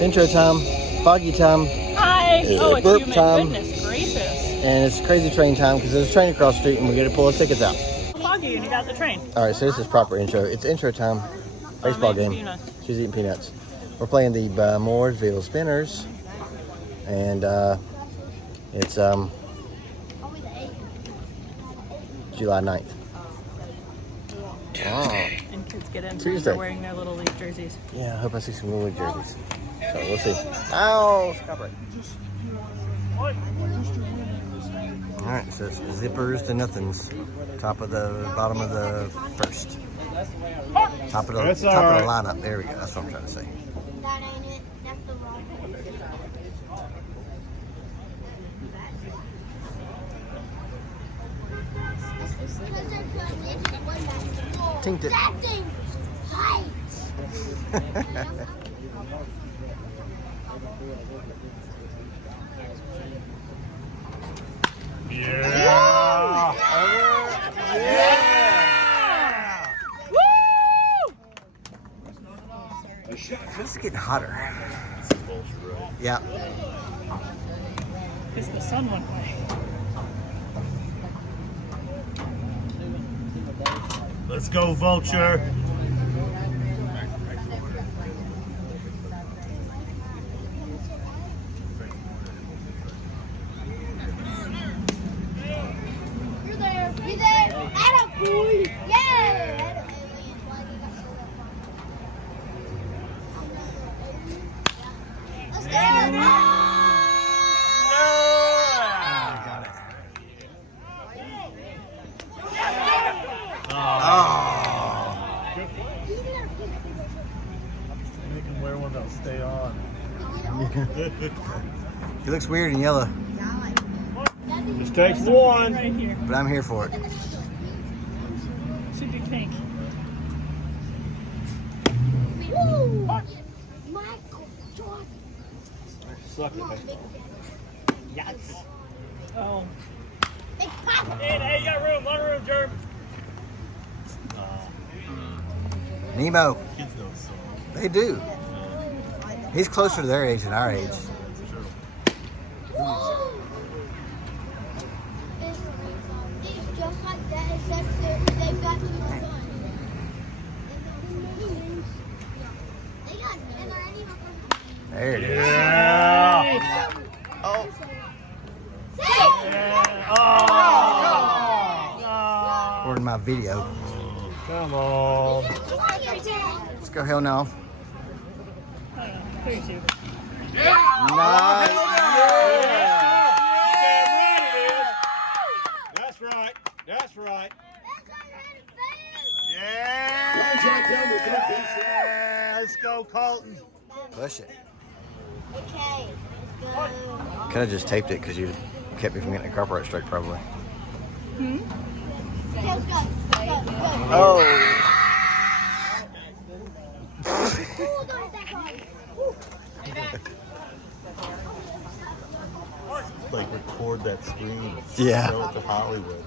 It's intro time, foggy time. Hi. Oh, it's burp humid. time. Goodness gracious. And it's crazy train time because there's a train across the street and we got to pull the tickets out. Foggy and you got the train. All right, so this is proper intro. It's intro time. Baseball game. Peanuts. She's eating peanuts. We're playing the Mooresville Spinners, and it's July 9th. Oh. And kids get in Tuesday. for wearing their little league jerseys. Yeah, I hope I see some Little League jerseys. So we'll see. Ow! Stop it. All right, so it's zippers to nothings. Top of the bottom of the first. Top of the lineup. There we go. That's what I'm trying to say. That ain't it. That's the wrong one. Tinked it. That thing height. Yeah! Yeah! Woo! This is getting hotter. Yeah. Because the sun went away. Let's go, Vulture. You're there. You there? Atta boy. Yeah. Let's go. Got it. Oh. You can wear one that'll stay on. He looks weird in yellow, Just takes one. Right here. but I'm here for it. Should be pink. Woo. Michael Jordan. Suck it, man. Yes. Oh. Big pop. Hey, you got room. One room, Jerm. Nemo. Kids know so. They do. He's closer to their age than our age. Whoa. It's just like that, except they've got two guns. They got There it is. Yeah. Oh. According to my video. Come on. Let's go hell no. 32. Nice. That's right. That's right. Yeah. Let's go, Colton. Push it. Okay, let's go. Could have just taped it because you kept me from getting a copyright strike probably. Okay, let's go. Let's go. Oh. Ooh, don't that ball. Like record that screen. Yeah. Show it to Hollywood.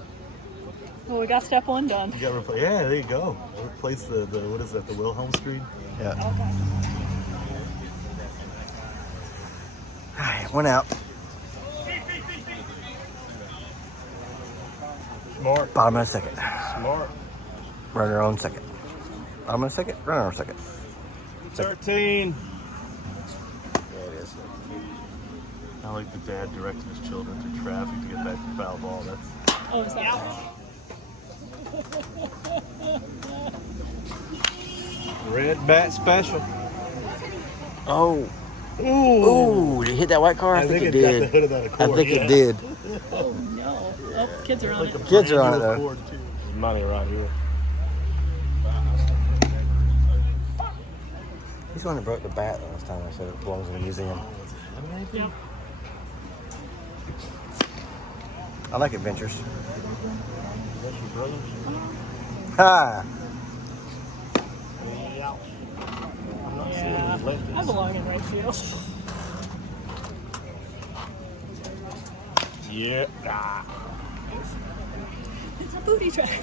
Well, we got step one done. You got yeah, there you go. Replace the what is that? The Wilhelm screen. Yeah. Alright, went out. Smart. Bottom of the second. Smart. Runner on second. Bottom of the second. Runner on second. 13. There it is. I like the dad directing his children through traffic to get back to foul ball. That's Oh, is that red bat special. Oh. Ooh. Ooh, did it hit that white car? I think it got the did. hood of that I Accord, think yeah. it did. Oh, no. Oh, kids are on it. Kids are on it, Brand new though. Accord, too. Money right here. He's the one that broke the bat last time I said it belongs in the museum. Yeah. I like adventures. That's your brothers? Ha! Yeah. I belong in right field. Yeah. Ah. It's a booty track.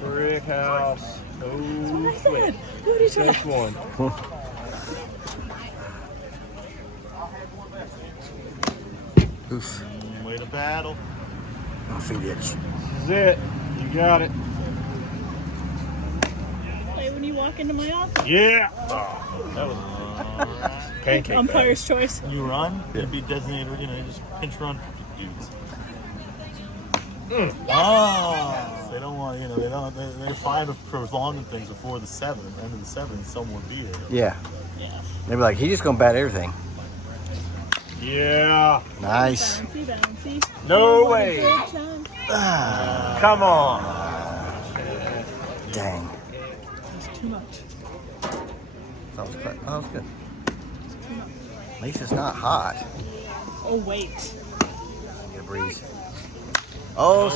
Brick house. That's what I Oh, said. Booty track. Next one. Oof. Way to battle. My feet itch. This is it. You got it. Hey, when you walk into my office, Yeah. That was pancake. umpire's choice. When you run, it'd be designated, you know, you just pinch run dudes. Oh, they don't want, you know, they're fine with prolonging things before the 7th, end of the 7th, someone will be there. Yeah. Yeah. They'd be like, he's just gonna bat everything. Yeah. Nice. Bouncy, bouncy. No What a way. good time. Come on. Dang. It's too much. That was good. Oh, that was good. At least it's not hot. Oh, wait. Get a breeze. Oh,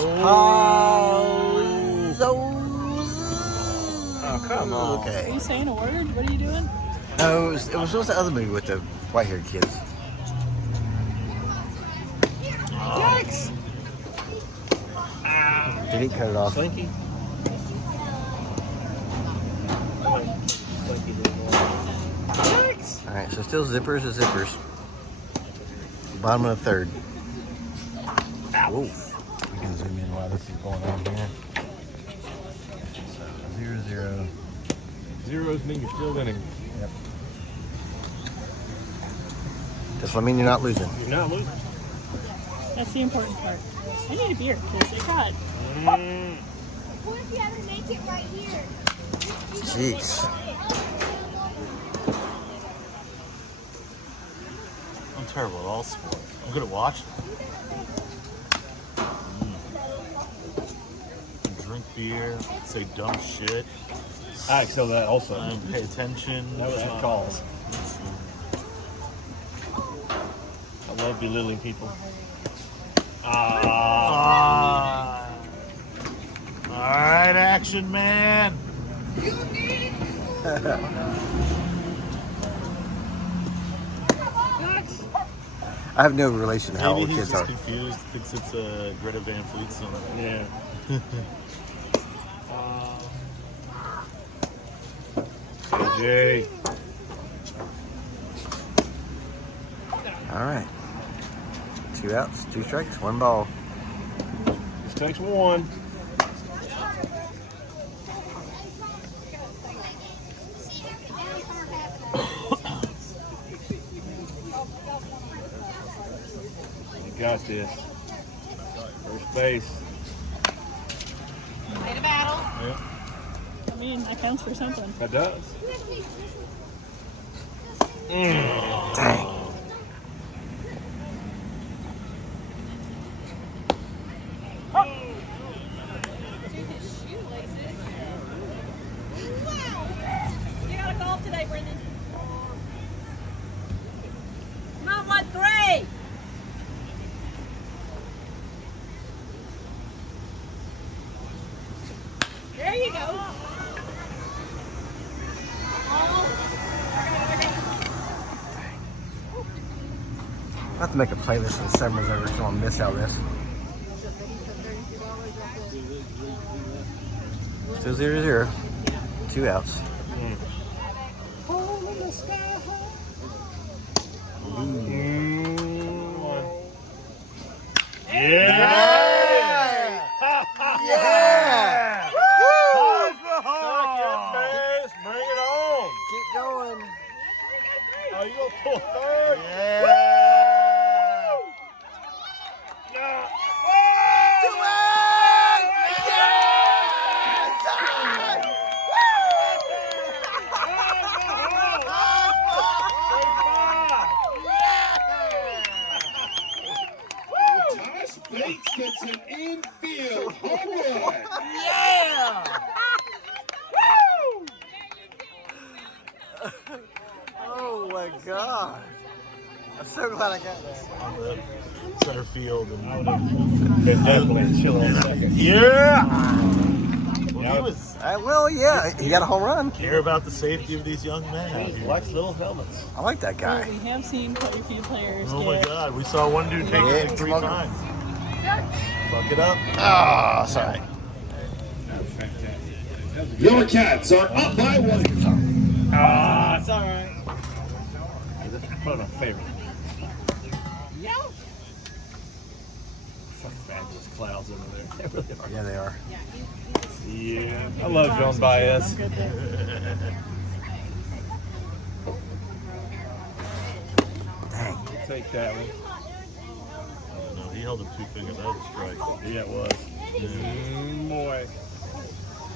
Oh, come on. Are Okay. you saying a word? What are you doing? No, it was the other movie with the white-haired kids. Yikes. Did he cut it off? Slinky. Yikes. All right, so still zippers to zippers. Bottom of the 3rd. Whoa. We can zoom in while this is going on here. 0-0. Zeros mean you're still winning. Yep. Just let me know you're not losing. You're not losing. That's the important part. I need a beer because they got. What if you ever make it right here? Jeez. I'm terrible at all sports. I'm good at watching. Drink beer, say dumb shit, I excel that also. pay attention. That calls. I love belittling people. All right, action man. I have no relation to how Maybe old he's kids just are. confused. Thinks it's a Greta Van Fleet song. Yeah. Jay. All right. 2 outs, 2 strikes, 1 ball. This takes one. You got this. First base. Made a battle. Yeah, I mean, that counts for something. that does. Dang. You gotta golf today, Brendan. Come on, 1-3. There you go. I have to make a playlist when summer's over, so I don't miss out this. Still 0-0. 2 outs. Yeah! Yeah! Second base, bring it on! Keep going. Oh, you gonna pull third? Yeah! No. Do it! Thomas Bates gets an infield home run. Yeah! Oh my God! I'm so glad I got that. On the center field. And, Been definitely chill on a second. yeah! Well, he was Well, yeah, he got a home run. care about the safety of these young men out here. Likes little helmets. I like that Well, guy. we have seen quite a few players Oh my get. God, we saw one dude take Yeah, it like 3 come on. times. Fuck it up. Ah, sorry. Your Cats are up by 1. Ah, it's all right. One of my favorites. clouds over there. They really are. Yeah, they are. Yeah. I love Joan Baez. Good there. Dang. Take that one. No, he held up 2 fingers. That was a strike. Yeah, it was. Boy.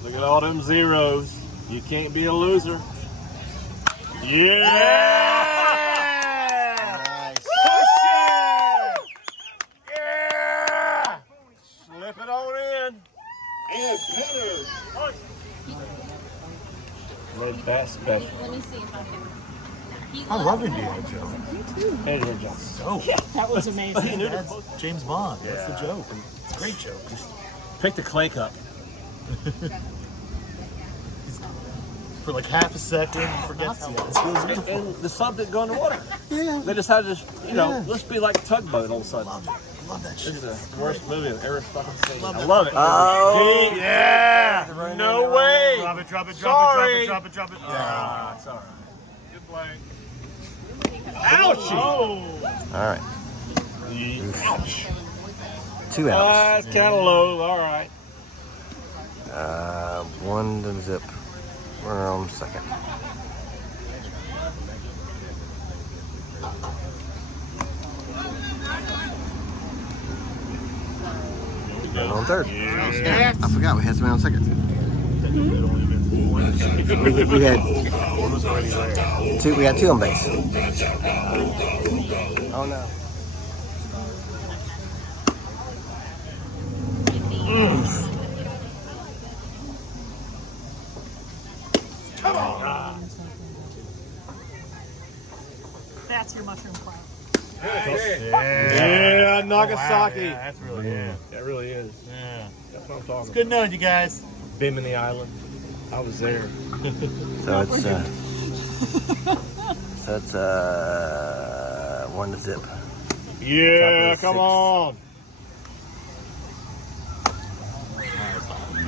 Look at all them zeros. You can't be a loser. Yeah! Nice. Push it! Yeah! Slip it on in. And Penner. Red Bat Special. Let me see if I can. I love Indiana Jones. Indiana Jones. Oh, That was amazing. that's James Bond. That's the joke. It's a great joke. Pick the clay cup. For like half a second, he forgets how And the sub didn't go in the water. Yeah. They decided to, let's be like a tugboat all of a sudden. I love that shit. This is the worst movie I've ever fucking seen. I love it. Oh. Yeah. No way. Drop it, drop it, Sorry. drop it, drop it, drop it. Ah, it's all right. Good play. Ouchie. All right. Ouch. 2 outs. It's kind of low. All right. 1 to zip. We're on second. We're on third. Yeah, I forgot we had somebody on second. We had two. We had 2 on base. Oh no. That's your mushroom cloud. Yeah, Nagasaki. Yeah, that's really good. That really is. Yeah. That's what I'm talking about. Good knowing you guys. Bimini Island. I was there. So it's 1 to zip. Yeah, Top of the come 6th. on.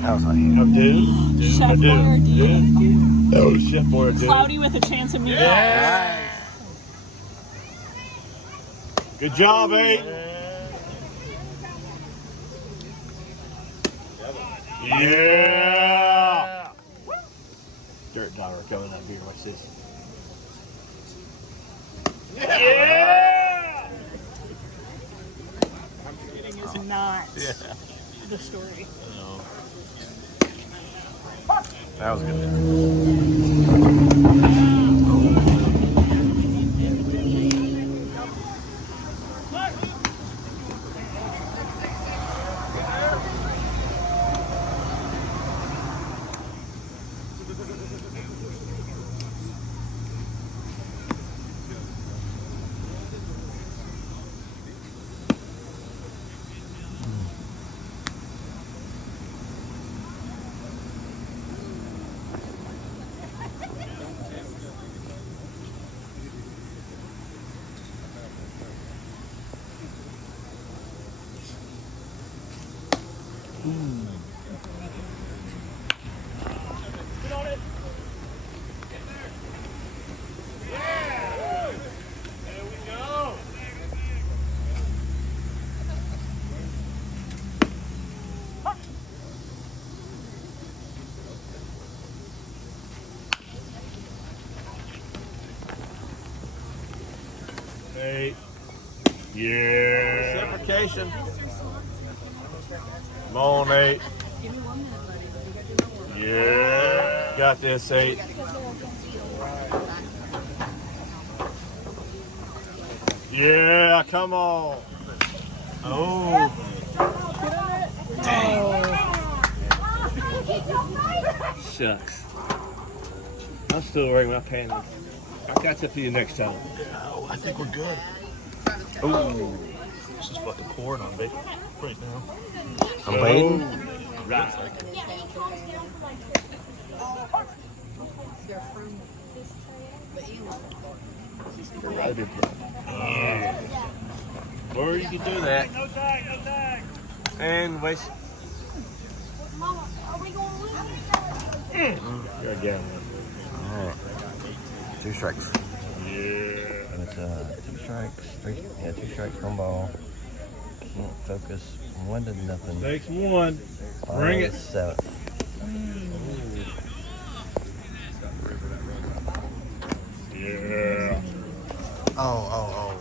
That was on you. I do. Chef Boyardee. Oh, Chef Boyardee. Cloudy with a chance of meatball. Yeah. Good job, 8. Yeah. Dirt dollar coming up here. Watch this. Yeah. Cheating is not the story. That was good. Eight. Yeah. Reciprocation. Come on, 8. Yeah. Got this, 8. Yeah, come on. Oh. Shucks. I'm still wearing my panties. I'll catch up to you next time. Oh, I think we're good. Ooh. This is fucking pouring on bacon right now. I'm waiting. Right. Or you can do that. No tag, no tag. And waste. Mama, are we going to lose? You're again. All right. 2 strikes. Yeah. It's 2 strikes. 3. Yeah, 2 strikes, 1 ball. Won't focus. 1-0. Takes one. Bring it. 7th. Yeah. Oh.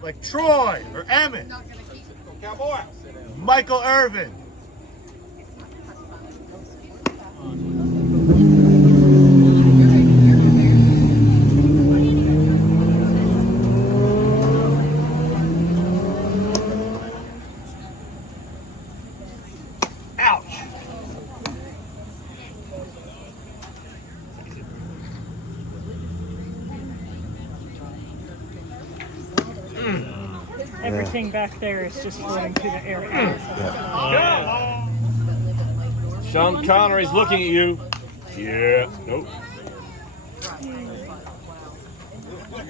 Like Troy or Emmett. Cowboy. Michael Irvin. Ouch. Everything back there is just floating through the air. Sean Connery's looking at you. Yeah. Nope.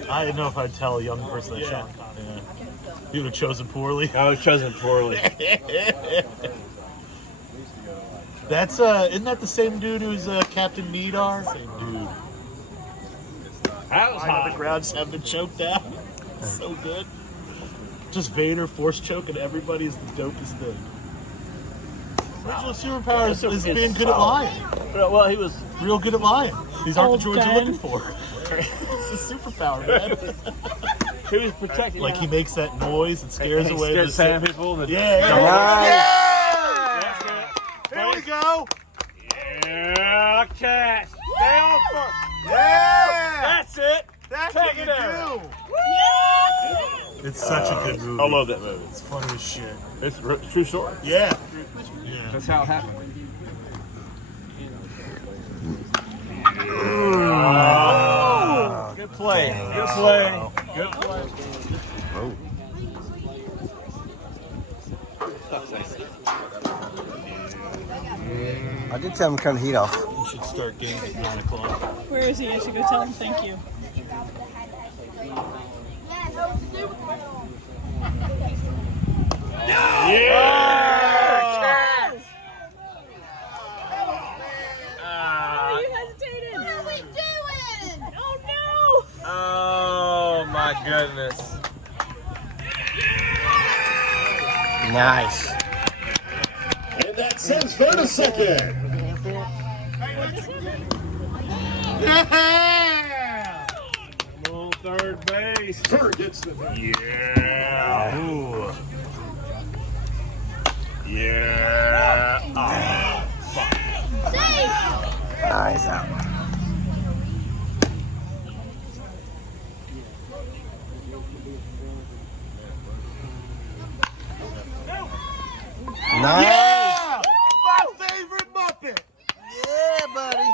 I didn't know if I'd tell a young person that Sean Connery. Yeah. He would have chosen poorly. I was chosen poorly. That's isn't that the same dude who's Captain Needar? Same dude. That was The hot. crowds have been choked out. So good. Just Vader force choking everybody is the dopest thing. Original superpower is being good at lying. Well, he was. Real good at lying. These aren't the Old droids you're Ben. looking for. It's a superpower, man. He was protecting. Like he makes that noise and scares he away scares the Sam people. And Yeah. That's it. Here we go. Yeah, Cats. Stay on first. Yeah. That's it. That's Take what it you out. do. It's such a good movie. I love that movie. It's funny as shit. It's a true story. Yeah. That's how it happened. Good play. Good play. Good play. Oh. I did tell him to turn the heat off. You should start games at 9 o'clock. Where is he? I should go tell him thank you. Yeah! Oh, you hesitated. What are we doing? Oh no! Oh my goodness. Nice. And that sends third to second. Yeah! Little third base. Third gets the Yeah. Ooh. Yeah. Oh, fuck. Nice out. Nice. Yeah! My favorite Muppet! Yeah, buddy.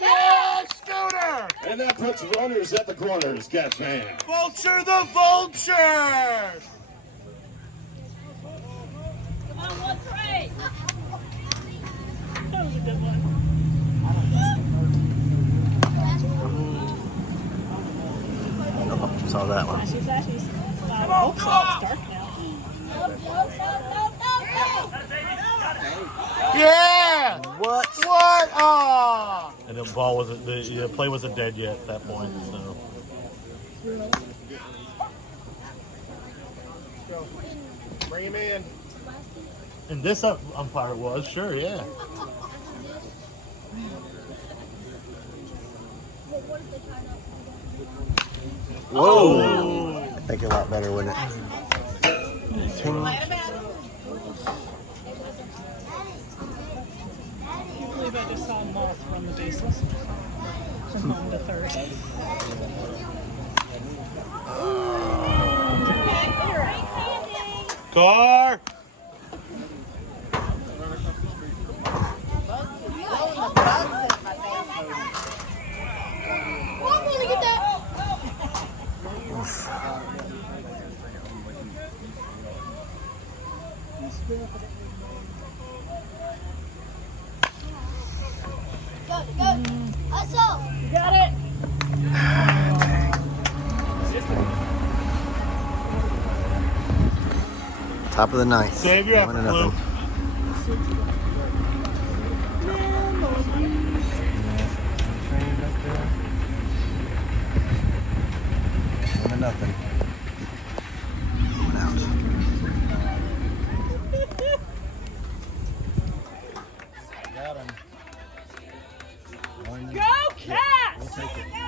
Yeah, Scooter! And that puts runners at the corners, Cats fan. Vulture the Vulture! Come on, one three. That was a good one. Saw that one. Flashy, flashies. Oh, it's dark now. Yeah! What? What? Oh! And the ball wasn't, the play wasn't dead yet at that point, so. Bring him in. And this umpire was, sure, yeah. Whoa. I think a lot better, wouldn't it? I can't believe I just saw a moth run the bases from home to third. Car! I'm gonna get that. Go. Hustle. Got it! Top of the ninth. Save your effort, 1-0. nothing. Going out. Go Cats! We'll take it.